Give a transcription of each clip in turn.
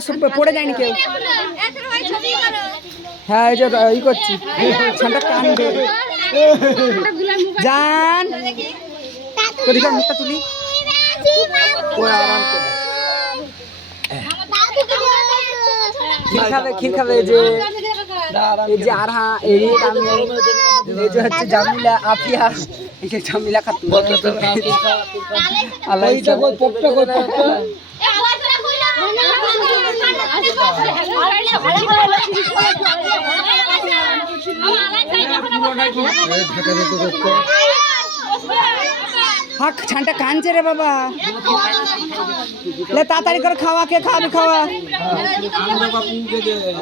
সব পড়ে যায়নি কেউ হ্যাঁ এই যে ই করছি। কানবে। কোথায় মুখটা তুলি? ও আরাম করে ক্ষীর খাবে ক্ষীর খাবে যে এই যে আরহা এই এই যে হচ্ছে জামিলা আফিয়া এই যে জামিলা খাতুন আল্লাহ হাক ছানটা কানছে রে বাবা। লে, তাড়াতাড়ি করে খাওয়া, কে খাওয়াবি খাওয়া?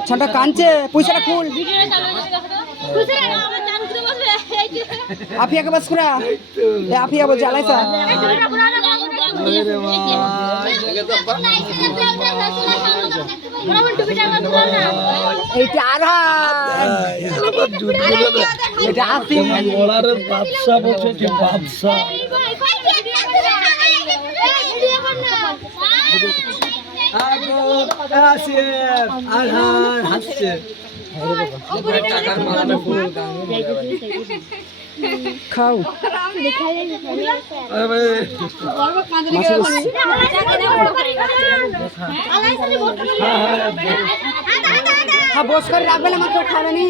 ছানটা কানছে, পয়সাটা খুল। আফিয়াকে বাস করা আফিয়া বলছে, আলাইসা। এইটা এটা বাদশা বলছে বাদশা হাসছে খাও। হ্যাঁ বস করে রাখবেন আমার কেউ খাবে নি।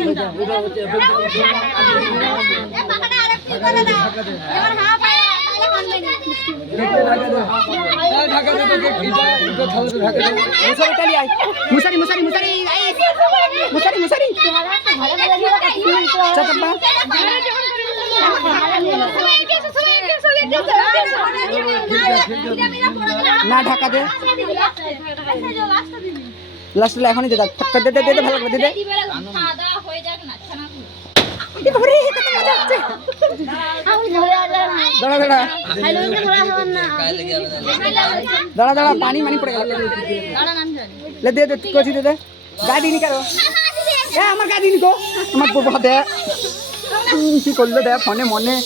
মুসারি মুসারি মুসারি। মুসারি মুসারি। না ঢাকা দে। লাস্ট এখনই দে দে দে দে ভালো করে দে। দাঁড়া দাঁড়া। দাঁড়া দাঁড়া পানি মানি পড়ে গেল। দে দে কচি দে দে। গাড়ি নি আমার গাড়ি নি তো আমার উম, কি করল দেখ ফোনে মনে।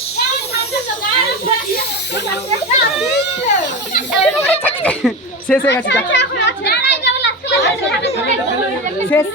শেষ হয়ে গেছে যা। শেষ।